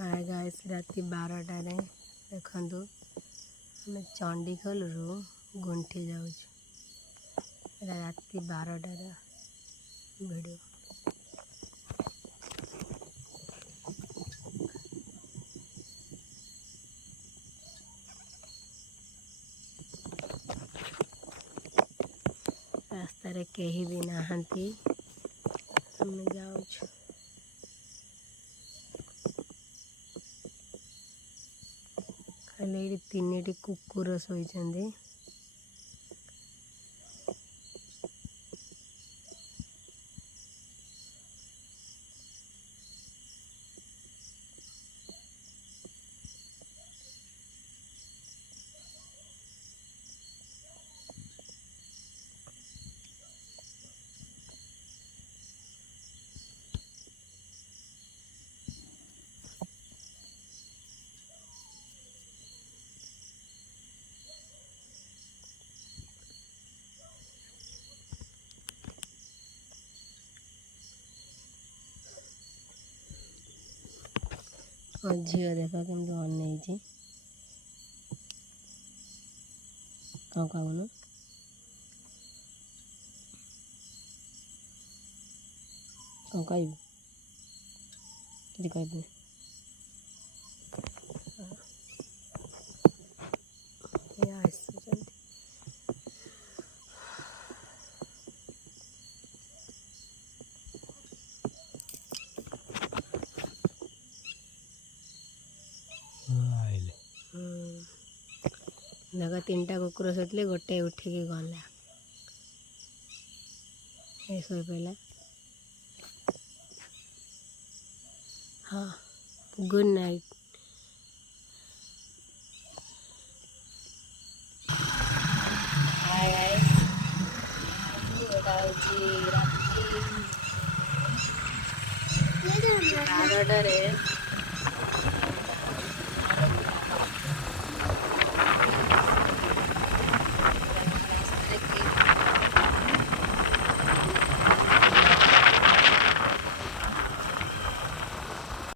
Hi guys राति 12टार देखु आम चंडीखोल गुंठी जाऊँ राति 12टार वीडियो। रास्तार कहीं भी नहांती आम जाऊँ। खाली ये 3टी कुकुर शोइछन्ति। और झील देख केमती अनई कौन कहून कौन कहबू कि कहबू देख 3टा कुकुर शोते गोटे उठिकी गला शो पड़ा। हाँ गुड नाइट। हाय गाइस राति 12टार